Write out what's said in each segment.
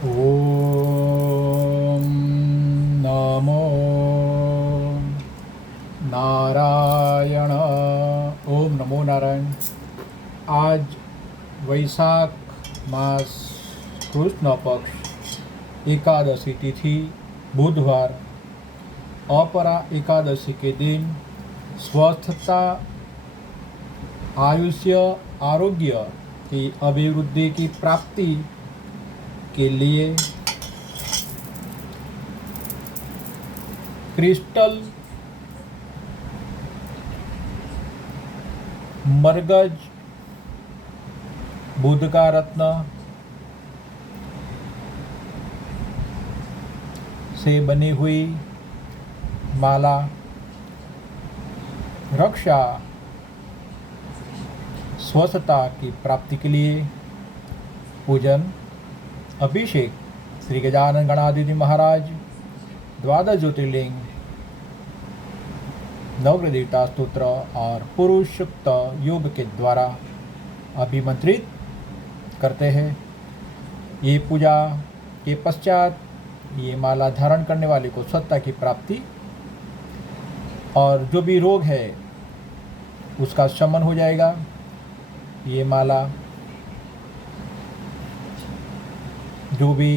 ओम नमो नारायण। ओम नमो नारायण। आज वैशाख मास कृष्ण पक्ष एकादशी तिथि बुधवार अपरा एकादशी के दिन स्वस्थता, आयुष्य, आरोग्य की अभिवृद्धि की प्राप्ति के लिए क्रिस्टल, मरगज, बुध का रत्न से बनी हुई माला, रक्षा, स्वस्थता की प्राप्ति के लिए पूजन, अभिषेक श्री गजानन गणाधिपति महाराज, द्वादश ज्योतिर्लिंग, नवग्रह देवता स्तोत्र और पुरुषोक्त योग के द्वारा अभिमंत्रित करते हैं। ये पूजा के पश्चात ये माला धारण करने वाले को सत्ता की प्राप्ति और जो भी रोग है उसका शमन हो जाएगा। ये माला जो भी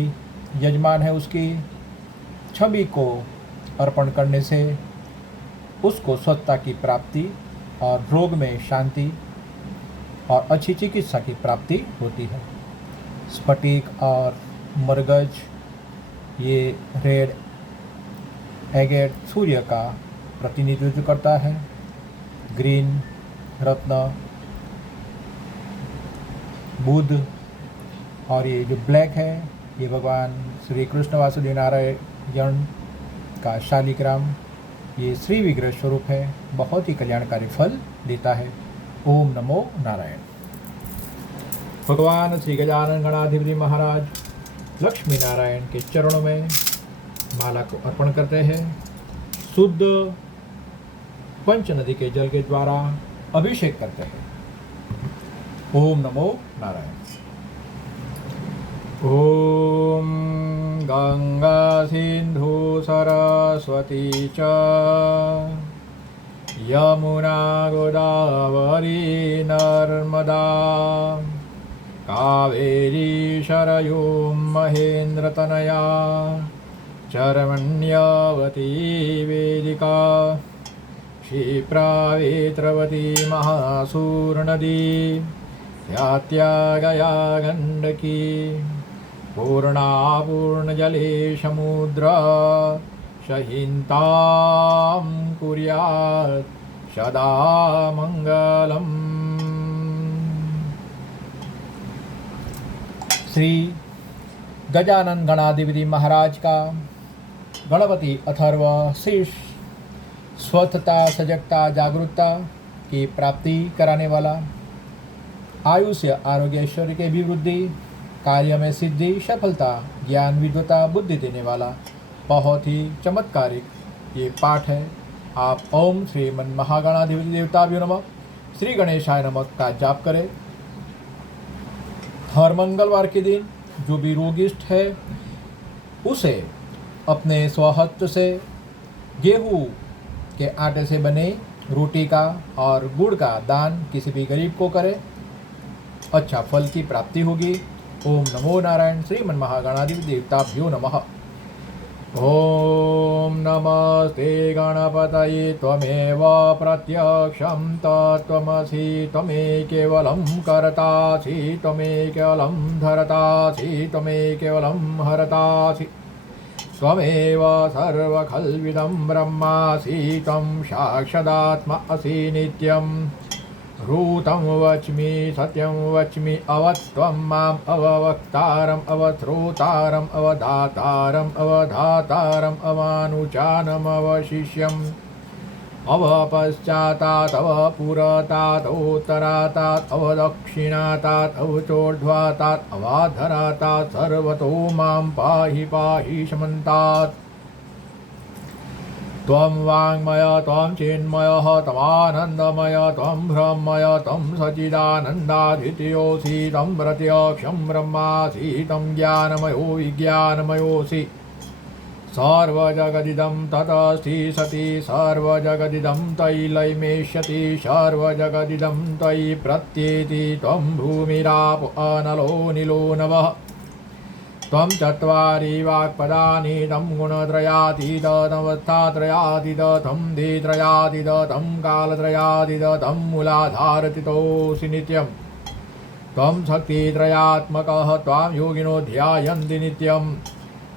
यजमान है उसकी छवि को अर्पण करने से उसको सत्ता की प्राप्ति और रोग में शांति और अच्छी चिकित्सा की प्राप्ति होती है। स्फटिक और मरगज ये रेड एगेट सूर्य का प्रतिनिधित्व करता है। ग्रीन रत्न बुध और ये जो ब्लैक है ये भगवान श्री कृष्ण वासुदेव नारायण का शालिग्राम, ये श्री विग्रह स्वरूप है, बहुत ही कल्याणकारी फल देता है। ओम नमो नारायण। भगवान श्री गजानन गणाधिपति महाराज लक्ष्मी नारायण के चरणों में माला को अर्पण करते हैं। शुद्ध पंच नदी के जल के द्वारा अभिषेक करते हैं। ओम नमो नारायण। ओम गंगा सिंधु सरस्वती च यमुना गोदावरी नर्मदा कावेरी शरयू महेन्द्रतनया चरमण्यवती वेदिका क्षिप्रावेत्रवती महासूर्णदी त्यागया गण्डकी पूर्णा पूर्णजले समुद्र सहिंतां कुर्यात् सदा मंगलम्। श्री गजानन गणाधिपति महाराज का गणपति अथर्व शीर्ष स्वस्थता, सजगता, जागरूकता की प्राप्ति कराने वाला, आयुष्य, आरोग्य, ऐश्वर्य के अभिवृद्धि, कार्य में सिद्धि, सफलता, ज्ञान, विद्वता, बुद्धि देने वाला बहुत ही चमत्कारिक ये पाठ है। आप ओम श्रीमन महागणाधिपति देवताभ्यो नमः, श्री गणेशाय नमः का जाप करें। हर मंगलवार के दिन जो भी रोगिष्ठ है उसे अपने स्वहस्त से गेहूँ के आटे से बने रोटी का और गुड़ का दान किसी भी गरीब को करे, अच्छा फल की प्राप्ति होगी। ओम नमो नारायण। श्रीमन महागणाधिपति देवताभ्यो नमः। ओम नमस्ते गणपतये त्वमेव प्रत्यक्षं तत्त्वमसि त्वमेकेवलं कर्तासि त्वमेकेवलं धर्तासि त्वमेकेवलं हरतासि त्वमेव सर्वखल्विदं ब्रह्मासि त्वं साक्षादात्मा असि नित्यं ह्रूतं वच्मि सत्यं वच्मि अवत्वं माम् अववक्तारम् अवश्रोतारम् अवधातारम् अवधातारम् अवानुचानम् अवशिष्यम् अवपश्चातात् अवपुरतात् अवोत्तरातात् अवदक्षिणातात् अवचोर्ध्वातात् त्वं वाङ्मय त्वं चिन्मयः त्वमानन्दमय त्वं ब्रह्मय त्वं सच्चिदानन्दाद्वितीयोऽसि तं प्रत्यक्षं ब्रह्मासि तं ज्ञानमयो विज्ञानमयोऽसि सर्वजगदिदं ततस्ति सति सर्वजगदिदं त्वयि लयमेष्यति सर्वजगदिदं त्वयि प्रत्येति त्वं भूमिराप अनलो नीलो नभः त्वं चत्वारि वाक्पदानि तं गुणत्रयातीतं धीत्रयातीतं कालत्रयातीतं मूलाधारतितोऽसि नित्यं त्वं शक्तित्रयात्मकः त्वां योगिनो ध्यायन्ति नित्यं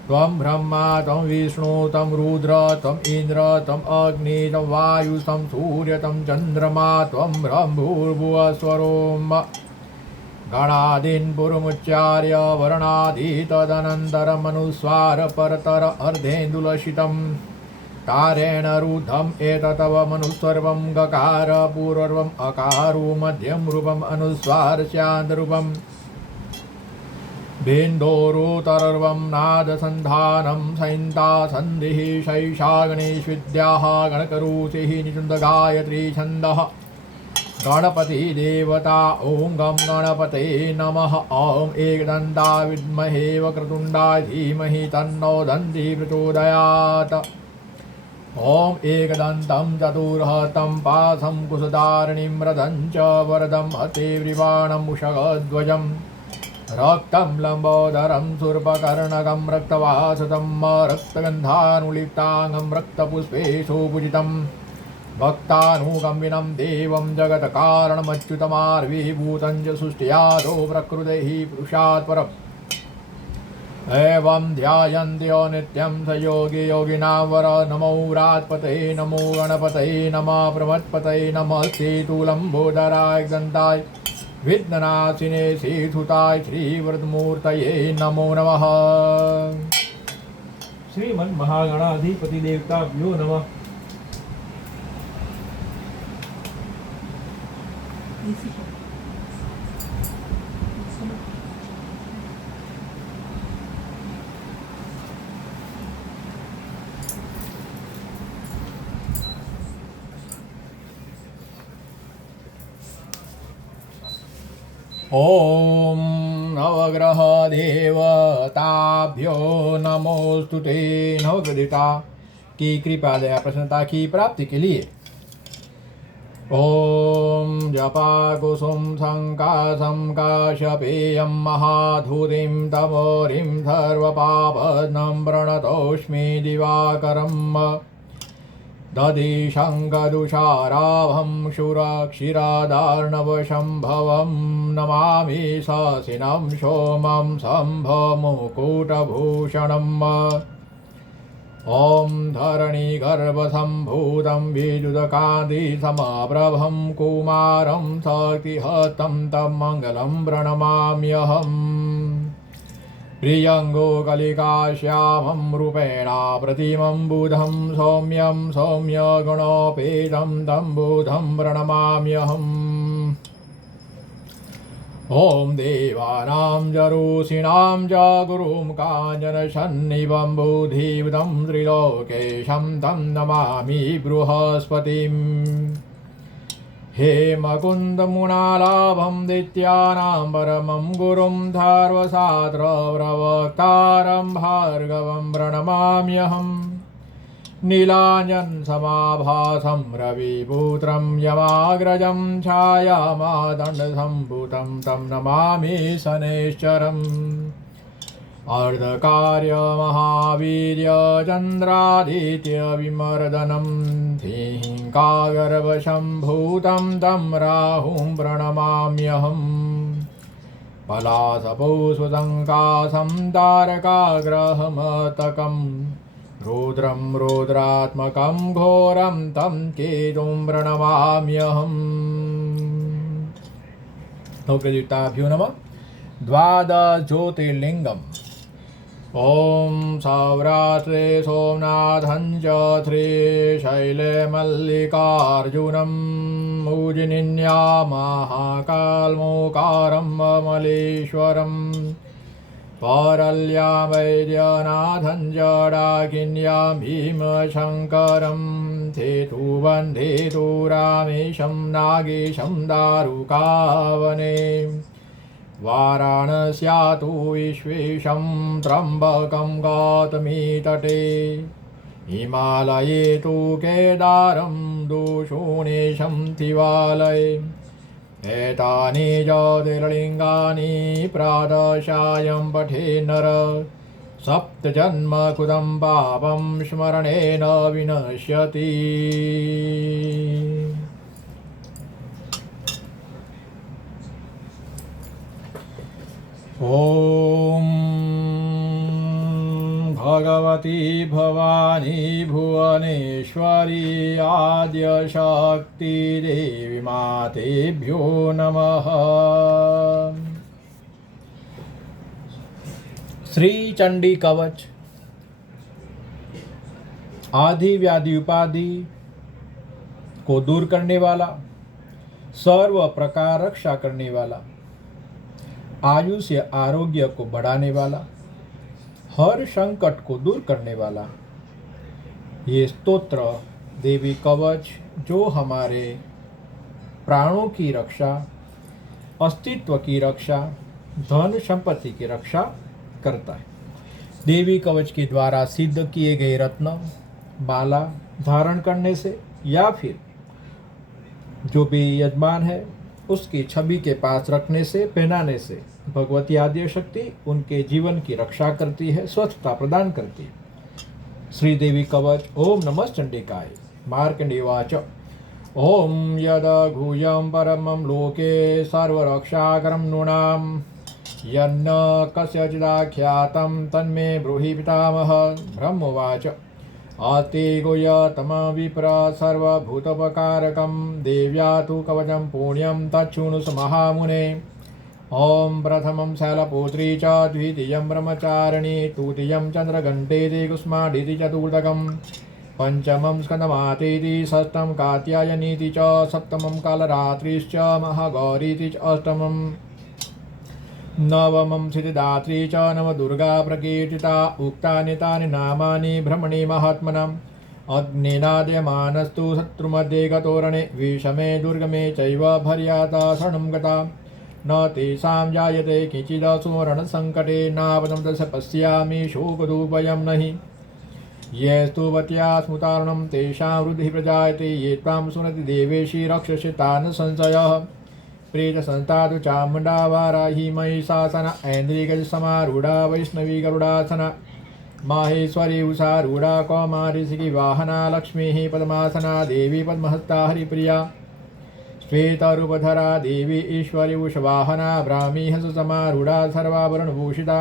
त्वं ब्रह्मा त्वं विष्णु तं रुद्र त्वम् इन्द्र त्वम् अग्नि तं वायु तं सूर्य तं चन्द्रमा त्वं ब्रह्मभूर्भुवस्वरोम् गणादीन् पुरमुच्चार्य वर्णादि तदनन्तरमनुस्वार परतर अर्धेन्दुलसितं कारेण रुद्धम् एततव मनुस्वर्वं गकार पूर्वम् अकारु मध्यं रूपम् अनुस्वारस्यान्तरूपम् भेन्दोरुतरर्वं नादसन्धानं संहिता सन्धिः शैषा गणेशविद्याः गणकरुचिः निचुन्दगायत्री छन्दः गणपति देवता ॐ गं गणपते नमः ॐ एकदन्ता विद्महे वक्रतुण्डाय धीमहि तन्नो दन्ति प्रचोदयात् ॐ एकदन्तं चतुर्हतं पाशं कुशधारिणीं रथं च वरदं हतेव्रिवाणं मुषगध्वजं रक्तं लम्बोदरं शूर्पकर्णकं रक्तवासतं रक्तगन्धानुलिप्ताङ्गं रक्तपुष्पेषु पूजितं भक्तानुगम्बिनं देवं जगत्कारणमच्युतमार्विभूतं च सृष्ट्यादो प्रकृतिः पुरुषात् परम् एवं ध्यायन्त्यो नित्यं स योगी योगिनां वर नमो व्रात्पतये नमो गणपतये नमः प्रमत्पतये नमः श्रीतुलम्बोदराय दन्ताय विघ्ननाशिने श्रीधुताय श्रीवरदमूर्तये नमो नमः। श्रीमन्महागणाधिपति देवताभ्यो नमः। ओम नवग्रह देवताभ्यो नमोस्तु ते। नवग्रह देवता की कृपा दया प्रसन्नता की प्राप्ति के लिए ओम जपा कुसुम संकाशं काशपेयं महाधूतिं तमोरिं सर्वपापनं प्रणतोऽस्मि दिवाकरम् दधिशङ्कदुषाराभं शूरक्षीरादार्णवशम्भवं नमामि शशिनं सोमं शम्भमुकुटभूषणम् ॐ धरणिगर्भसम्भूतं विद्युत्कान्तिसमप्रभं कुमारं शक्तिहतं तं मङ्गलं प्रणमाम्यहम् प्रियङ्गो कलिकाश्यामं रूपेण प्रतिमं बुधं सौम्यं सौम्यगुणोपेतं तं बुधं प्रणमाम्यहम् ॐ देवानां च ऋषीणां च गुरुं काञ्चनसन्निभं बुद्धियुतं त्रिलोकेशं तं नमामि बृहस्पतिम् हेमकुन्दमुनालाभं दैत्यानां परमं गुरुं धार्वशास्त्रप्रवक्तारं भार्गवं प्रणमाम्यहम् नीलाञ्जनसमाभासं रविपुत्रं यमाग्रजं छायामादण्डसम्भूतं तं नमामि शनैश्चरम् अर्धकार्यमहावीर्यचन्द्रादित्यविमर्दनं धिङ्कागर्भसम्भूतं तं राहुं प्रणमाम्यहम् पलाशपुष्पसङ्काशं तारकाग्रहमतकं रुद्रं रुद्रात्मकं घोरं तं केतुं प्रणमाम्यहम्। नवग्रहदेवताभ्यो नमः। द्वादश ज्योतिर्लिंगम् ॐ सौराष्ट्रे सोमनाथं च श्रीशैले मल्लिकार्जुनम् उज्जयिन्यां महाकालमोकारं मलेश्वरम् परल्यां वैद्यनाथं जडाकिन्यां भीमशङ्करं सेतु वन्दे तु रामेशं नागेशं दारुकावने वाराणस्यातु विश्वेशं त्र्यम्बकं गौतमीतटे हिमालये तु केदारं दूषणेशं शिवालये एतानि ज्योतिर्लिङ्गानि प्रातःसायं पठे नर सप्तजन्मकृतं पापं स्मरणेन विनश्यति। ॐ भगवती भवानी भुवनेश्वरी आद्यशक्ति देवी मातेभ्यो नमः। श्री चंडी कवच आदि व्याधि उपाधि को दूर करने वाला, सर्व प्रकार रक्षा करने वाला, आयुष्य आरोग्य को बढ़ाने वाला, हर संकट को दूर करने वाला ये स्तोत्र देवी कवच जो हमारे प्राणों की रक्षा, अस्तित्व की रक्षा, धन संपत्ति की रक्षा करता है। देवी कवच के द्वारा सिद्ध किए गए रत्न माला धारण करने से या फिर जो भी यजमान है उसकी छवि के पास रखने से, पहनाने से भगवती आद्य शक्ति उनके जीवन की रक्षा करती है, स्वस्थता प्रदान करती है। श्री देवी कवच। ओम नमः चंडिकाय। मार्कंडेयवाच ओम यदा गुह्यं परमं लोके सर्वरक्षाकरं नृणां यन्न कस्यचिदाख्यातं तन्मे ब्रूहि पितामह। ब्रह्मोवाच आस्ते गुह्यतम विप्र सर्वभूतोपकारकं देव्या तु कवचं पुण्यं तच्छृणुष महामुने। ओम प्रथमं शैलपुत्री च द्वितीयं ब्रह्मचारिणी तृतीयं चन्द्रघण्टेति कुष्माण्डेति चतुर्थकं पंचमं स्कन्दमातेति षष्ठं कात्यायनीति च सप्तमं कालरात्रिश्च महागौरीति च अष्टमं नवमं सिद्धिदात्री च नवदुर्गा प्रकीर्तिता। उक्तानि तानि नामानि ब्रह्मणि महात्मनाम् अग्निनाद्यमानस्तु शत्रुमध्ये गतोरणे विषमे दुर्गमे चैव भर्याता शरणं गता न तेषां जायते किञ्चिदसुमरणसङ्कटे नापदं तस्य पश्यामि शोकदुभयं नहि येस्तु वत्या स्मृतारणं तेषां वृद्धिः प्रजायते ये त्वां सुनति देवेशि रक्षसि तान् संशयः। प्रेतसंस्था चामुण्डा वाराही महिषासना ऐन्द्रियगजसमारूढा वैष्णवी गरुडासना माहेश्वरी उषारूढा कौमारी वाहना लक्ष्मीः पद्मासना देवी पद्महस्ता हरिप्रिया श्वेतरूपधरा देवी ईश्वरी उषवाहना ब्राह्मी हंससमारूढा सर्वाभरणभूषिता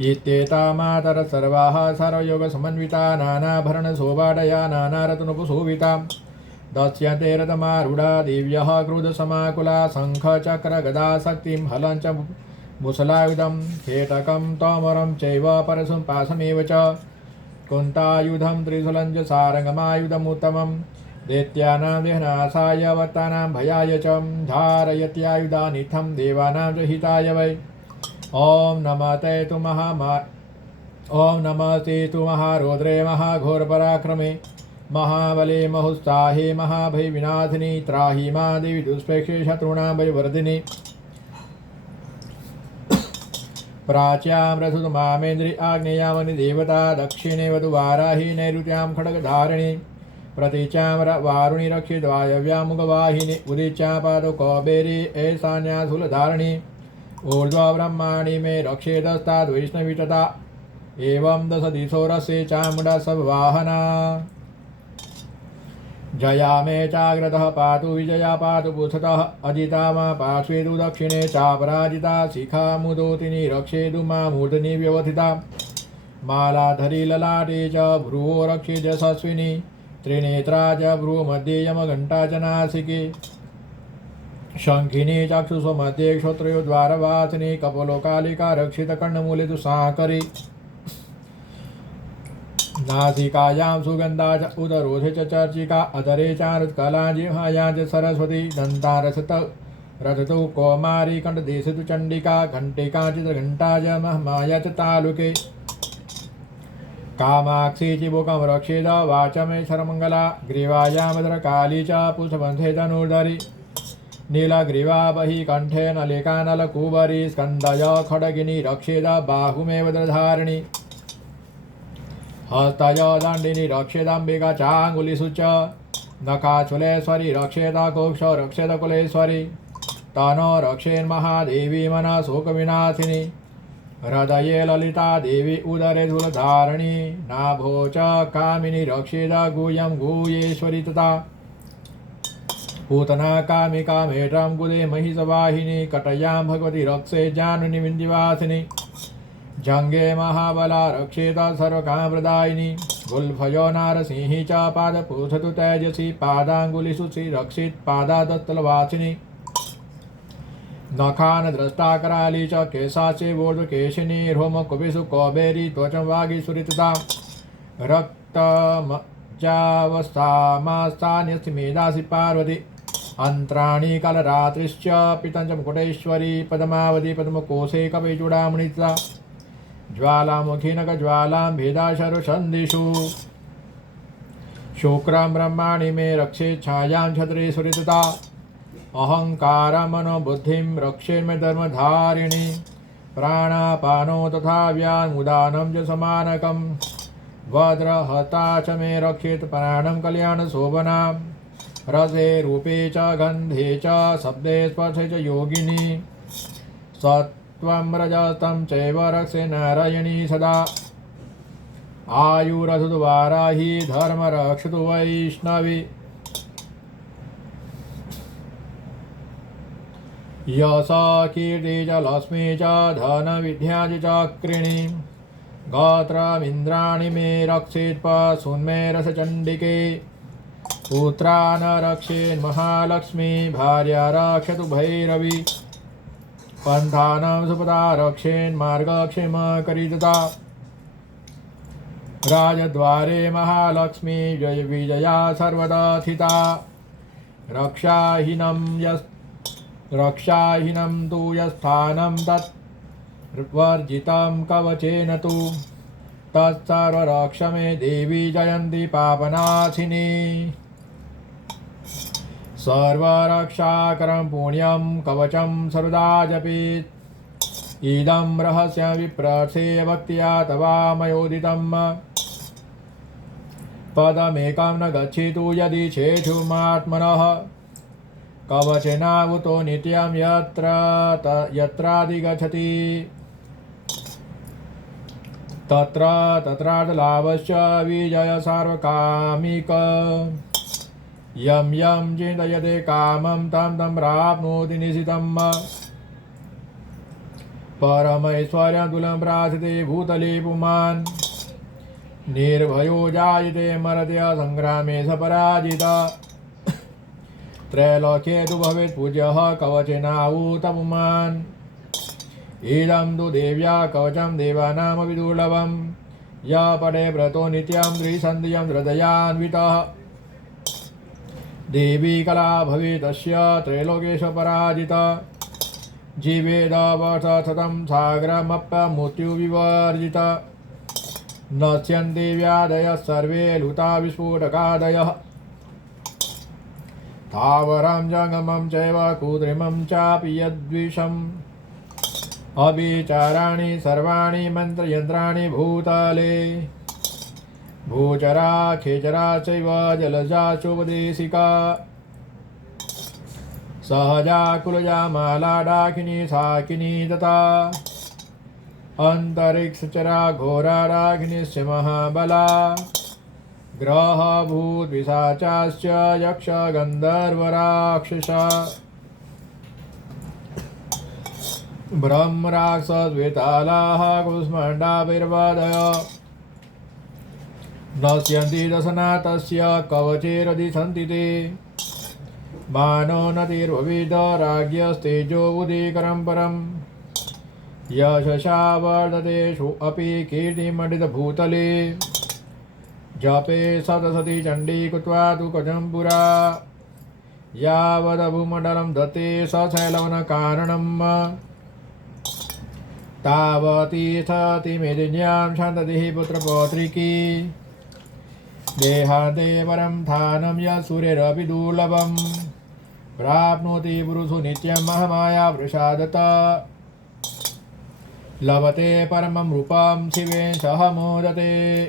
इत्येता मातर सर्वाः सर्वयोगसमन्विता नानाभरणशोभाढया नानारत्नोपशोभिता दस्यन्ते रथमारूढा देव्यः क्रोधसमाकुला शङ्खचक्रगदा शक्तिं हलं च मुसलायुधं खेटकं तोमरं चैव परशुं पाशमेव च कुन्तायुधं त्रिशूलं च सारङ्गमायुधमुत्तमं दैत्यानां विघ्नाशाय वत्तानां भयाय च धारयत्यायुधानिथं देवानां च हिताय वै। ॐ नमस्ते तु महारौद्रे महाघोरपराक्रमे महाबले महुत्साहे महाभयविनाशिनी त्राहि मा देवी दुष्प्रेक्षे शत्रूणां भयवर्धिनी। प्राच्यां रसुतमामेन्द्रि आग्नेयामनि देवता दक्षिणे वधुवाराहि नैऋत्यां खड्गधारिणी प्रतीच्यां वारुणि रक्षित वायव्यां मुखवाहिनी उदीच्यां पादौ कौबेरी ऐशान्या शूलधारिणी ऊर्ध्वा ब्रह्माणि मे रक्षेदस्ताद् वैष्णवी तथा एवं दश दिशो रसे चामुण्डा सबवाहना। जया मे चाग्रतः पातु विजया पातु पुच्छतः अजिता मा पार्श्वेदु दक्षिणे चापराजिता शिखा मुदोतिनी रक्षेदु मा मूर्धनि व्यवथिता मालाधरी ललाटे च भ्रुवो रक्षे यशस्विनी त्रिनेत्रा च भ्रुमध्ये यमघण्टा च नासिके शङ्खिनी चक्षुषो मध्ये क्षोत्रयो द्वारवासिनी कपोलो कालिका रक्षितकर्णमूले तु साकरी नासिकायां सुगन्धा च उदरोधे च चर्चिका अधरे चारुत्कला जिह्वायां च सरस्वती दन्तारसत रजतु कौमारी कंठदेशितु चंडिका घंटिका चित्रघंटा च महमाया च तालुके कामाक्षी चिबुकं रक्षेद वाचमे शरमंगला ग्रीवायां भद्रकाली च पुष्पबन्धे तनूर्धरी नीलग्रीवा बहि कंठे नलिका नलकुबरी स्कंदय खड्गिनी रक्षेद बाहुमे वज्रधारिणी हस्तय दंडिनी रक्षेदंबिका चांगुलिषु च नखाचुलेश्वरी रक्षेद कुक्ष रक्षेद कुलेश्वरी तनो रक्षेन्महादेवी मनशोकविनाशिनी हृदये ललिता देवी उदरे धूलधारिणी नाभो च कामिनी रक्षेद गुह्यं गुह्येश्वरी तथा पूतना कामिका मेढ्रं गुदे महिषवाहिनी कटयां भगवती रक्षे जानुनि विन्ध्यवासिनी जंगे महाबला रक्षेत सर्वकामप्रदायिनी गुल्फयो नारसिंही च पादपूषतु तेजसी पादांगुलिषु श्रीरक्षित पादादत्तलवासिनी नखान द्रष्टा कराली च केशाचे वोर्ध्वकेशिनी रोमकुपिषु कौबेरी त्वचं वागीश्वरी तथा रक्तमज्जावस्थामास्थान्यस्ति मेधासि पार्वती अंतराणी कालरात्रिश्च पितञ्च मुकुटेश्वरी पद्मावती पद्मकोशे कपिचूडामणि तथा ज्वालामुखी नखज्वालां भेदाशरुषन्दिषु शुक्रं ब्रह्माणि मे रक्षे छायां छत्रेश्वरी तथा अहंकारं मनोबुद्धिं रक्षेन्मे धर्मधारिणी प्राणापानो तथा व्यामुदानं च समानकं वज्रहता च मे रक्षेत् प्राणं कल्याणशोभनां रसे रूपे च गन्धे च शब्दे स्पर्शे च योगिनी सत्त्वं रजस्तं चैव रक्षे नारायणी सदा आयुरसुद्वाराहि धर्मरक्षतु वैष्णवी यश कीर्ति च लक्ष्मी च धनविद्या च चक्रिणी गोत्रमिन्द्राणि मे रक्षेत्पशून्मे रसचण्डिके पुत्रा न रक्षेन्महालक्ष्मी भार्या रक्षतु भैरवी पन्थानां सुपदा रक्षेन्मार्गक्षेमकरी तथा राजद्वारे महालक्ष्मी जय विजया सर्वदा स्थिता रक्षाहीनं तु यस्थानं तत् वर्जितं कवचेन तु तत्सर्वरक्ष मे देवी जयन्ती पापनाशिनी सर्वरक्षाकरं पुण्यं कवचं सर्वदा जपेत् इदं रहस्यं विप्रर्षे भक्त्या तवामयोदितं पदमेकं न गच्छेतु यदि चेषुमात्मनः कवचेनावुतो नित्यं यत्राधिगच्छति तत्रार्थलाभश्च विजय सार्वकामिक यं यं चिन्तयते कामं तं तं प्राप्नोति निश्चितं परमैश्वर्यं तुलं प्रार्थते भूतले पुमान् निर्भयो जायते मरते संग्रामे स पराजिता त्रैलोक्ये तु भवेत् पूज्यः कवचेनावूतपुमान् इदं तु देव्या कवचं देवानामपि दुर्लभं य पठे व्रतो नित्यं त्रिसन्ध्यं हृदयान्वितः देवी कला भवेत् तस्य त्रैलोक्येषु पराजिता जीवेद वर्षशतं सागरमप्यमृत्युविवर्जिता नश्यन्ति व्याधयः सर्वे लुता विस्फोटकादयः स्थावरं जङ्गमं चैव कृत्रिमं चापि यद्विषम् अभिचाराणि सर्वाणि मन्त्रयन्त्राणि भूतले भूचरा खेचरा चैव जलजा चोपदेशिका सहजा कुलजा माला डाकिनी साकिनी तथा अंतरिक्षचरा घोरा रागिनीश्च महाबला ग्रहभूतपिशाचाश्च यक्ष गन्धर्वराक्षसा ब्रह्मराक्षसवेतालाः कुष्माण्डाभिर्वादय नश्यन्ति दशना तस्य कवचेरधि सन्ति ते मानो नतिर्भविद राज्ञस्तेजो उदीकरं परम् यशसा वर्धतेषु अपि कीर्तिमण्डितभूतले जपे सतसति चण्डी कृत्वा तु कजं पुरा यावदभूमण्डलं दत्ते सशैलवनकारणम् तावतीर्थति मेदिन्यां शान्ततिः पुत्रपौत्रिकी देहान्ते परं स्थानं यत् सूर्यैरपि दुर्लभं प्राप्नोति पुरुषो नित्यं महामाया प्रसादत लभते परमं रूपं शिवेन सह मोदते।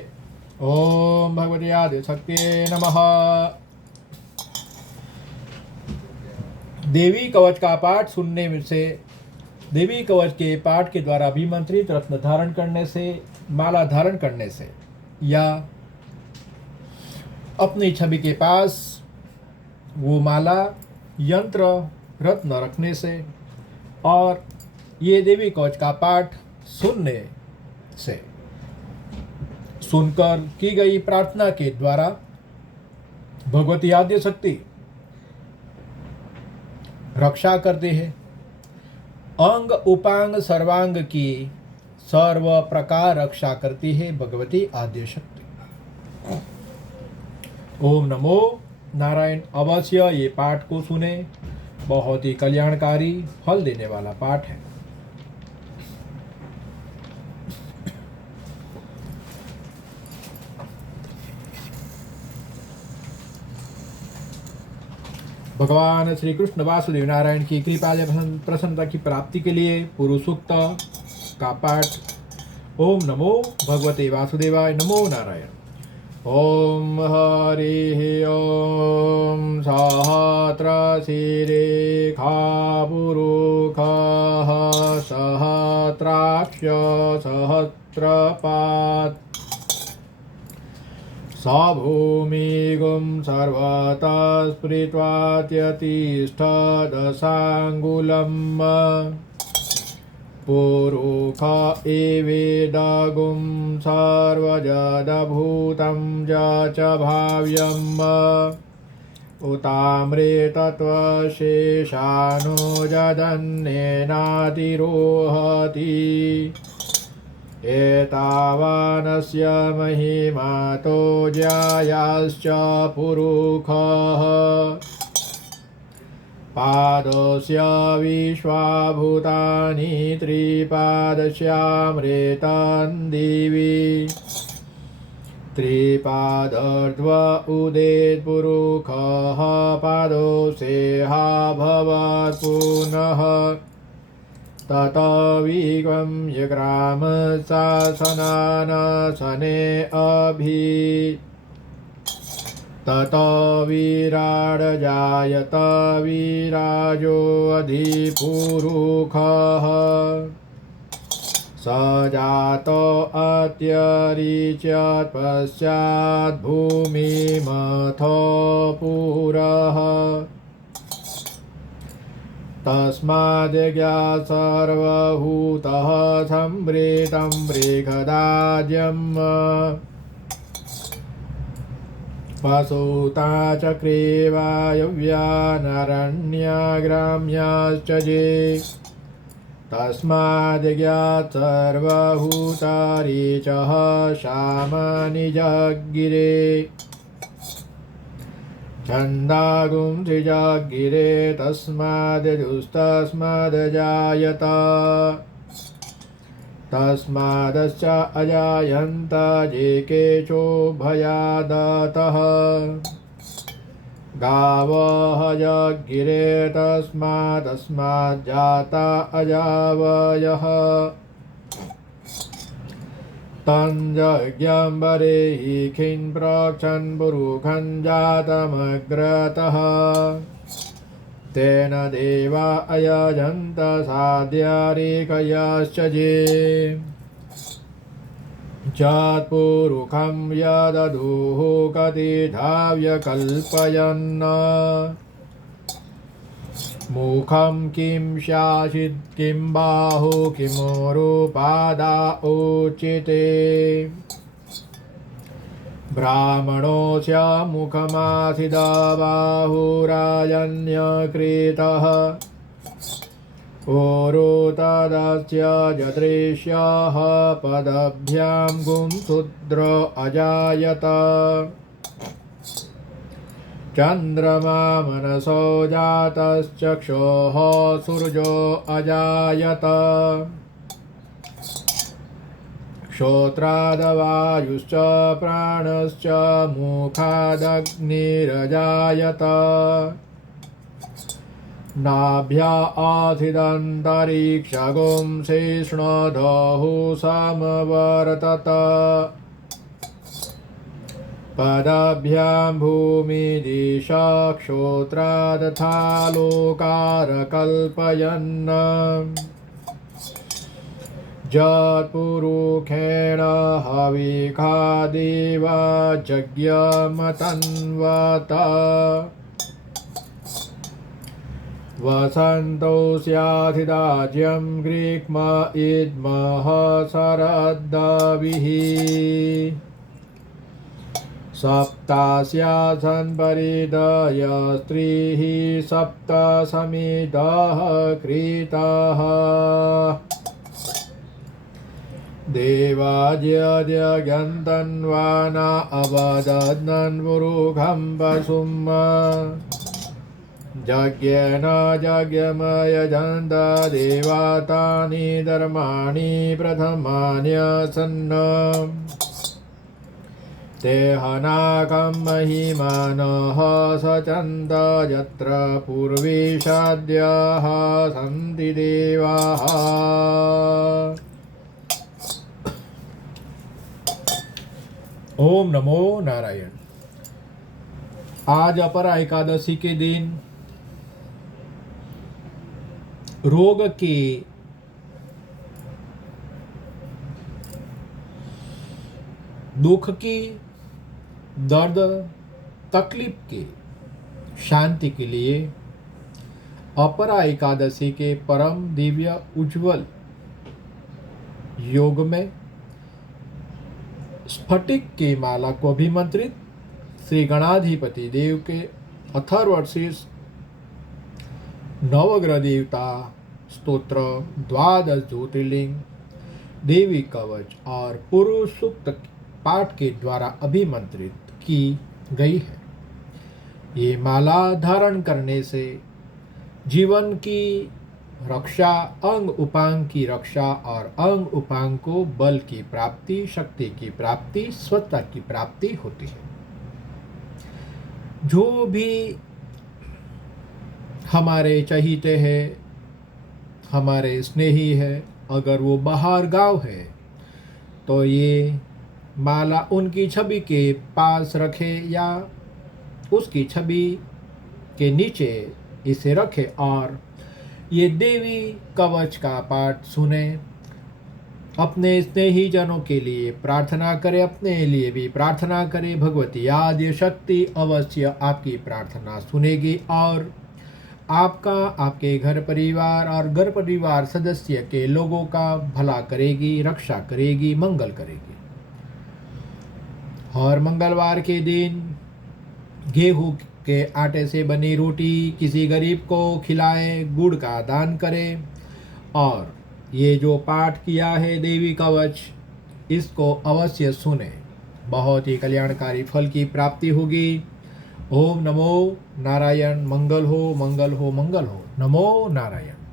ओम भगवती आदिशक्तिये नमः। देवी कवच का पाठ सुनने से, देवी कवच के पाठ के द्वारा अभिमंत्रित रत्न धारण करने से, माला धारण करने से या अपनी छवि के पास वो माला यंत्र रत्न रखने से और ये देवी कवच का पाठ सुनने से, सुनकर की गई प्रार्थना के द्वारा भगवती आद्य शक्ति रक्षा करते हैं। अंग उपांग सर्वांग की सर्व प्रकार रक्षा करती है भगवती आद्य शक्ति। ओम नमो नारायण। अवश्य ये पाठ को सुने, बहुत ही कल्याणकारी फल देने वाला पाठ है। भगवान श्री कृष्ण वासुदेव नारायण की कृपा प्रसन्नता की प्राप्ति के लिए पूर्व सूक्त का पाठ। ओम नमो भगवते वासुदेवाय। नमो नारायण। ओम हरि ओम सहस्रशिरेखा पुरुषः सहस्राक्ष सहस्रपात् सभूमिगुं सर्वतः स्फुरित्वात्यतिष्ठदशाङ्गुलं पुरुष एवेदगुं सर्वजदभूतं च भाव्यम् उतामृतत्वशेषानो जदन्येनातिरोहति एतावानस्य महिमातो ज्यायाश्च पुरुषः पादस्य विश्वाभूतानि त्रिपादस्यामृतं दिवि त्रिपादर्ध्व उदेत् पुरुषः पादोसेहा भवत् पुनः तत विगं यग्राम शासनानशने अभि तत विराड जायत विराजो अधिपुरुषः स जातो अत्यरिच्यत् पश्चात् भूमिमथो पुरः तस्माद्यज्ञा सर्वभूतः संवृतं बृहदाज्यम् पशुता चक्रे वायव्यानरण्याग्राम्याश्च ये तस्माद्यज्ञा सर्वभूतारीचः शामानि जगिरे छन्दागुं त्रिजगिरे तस्मादजुस्तस्मादजायत तस्मादश्च अजायन्त ये केचो भयादतः गावः जगिरे तस्मादस्माज्जाता अजावयः तञ्जज्ञम्बरे खिन् प्रक्षन् पुरुखं जातमग्रतः तेन देवा अयजन्त साध्यारेकयश्च ये यत्पुरुखं यदधुः कतिधा व्यकल्पयन् मुखं किं शासित किं बाहु किमुरुपादा उच्यते ब्राह्मणोऽस्य मुखमासिदबाहुराजन्यकृतः ओरो तदस्य जदृश्यः पदभ्यां गुं शूद्र अजायत चंद्रमा मनसो जातश्चक्षुः सूर्यो अजायत श्रोत्रादवायुश्च प्राणश्च मुखादग्निरजायत नाभ्या आधिदन्तरिक्षगुं शिष्णोदहुः समवर्तत पदाभ्यां भूमिदिशक्षोत्रादथा लोकारकल्पयन् जत्पुरुषेण हविखादेव यज्ञमतन्वत वसन्तो स्याधिदाज्यं ग्रीक्म इद्मः शरद्दविः सप्तास्यासन् परिदय स्त्रीः सप्त समिदः कृताः देवाद्यद्यगन्तन्वाना अवदन्नन्पुरुखं वसुम् यज्ञेन यज्ञमयजन्त देवातानि धर्माणि प्रथमान्यसन् ते हनाकं महिमानः सचन्त यत्र पूर्वीषाद्याः सन्ति देवाः। ओम नमो नारायण। आज अपरा एकादशी के दिन रोग के दुख की दर्द तकलीफ के शांति के लिए अपरा एकादशी के परम दिव्य उज्जवल योग में स्फटिक की माला को अभिमंत्रित श्री गणाधिपति देव के अथर्वशीर्ष नवग्रह देवता स्तोत्र, द्वादश ज्योतिर्लिंग, देवी कवच और पुरुष सूक्त पाठ के द्वारा अभिमंत्रित की गई है। ये माला धारण करने से जीवन की रक्षा, अंग उपांग की रक्षा और अंग उपांग को बल की प्राप्ति, शक्ति की प्राप्ति, स्वच्छता की प्राप्ति होती है। जो भी हमारे चहीते हैं, हमारे स्नेही है, अगर वो बाहर गांव है तो ये माला उनकी छवि के पास रखे या उसकी छवि के नीचे इसे रखे और ये देवी कवच का पाठ सुने, अपने स्नेही जनों के लिए प्रार्थना करे, अपने लिए भी प्रार्थना करे। भगवती आद्य शक्ति अवश्य आपकी प्रार्थना सुनेगी और आपका, आपके घर परिवार और घर परिवार सदस्य के लोगों का भला करेगी, रक्षा करेगी, मंगल करेगी। और मंगलवार के दिन गेहूं के आटे से बनी रोटी किसी गरीब को खिलाएं, गुड़ का दान करें और ये जो पाठ किया है देवी कवच, इसको अवश्य सुने, बहुत ही कल्याणकारी फल की प्राप्ति होगी। ओम नमो नारायण। मंगल हो, मंगल हो, मंगल हो। नमो नारायण।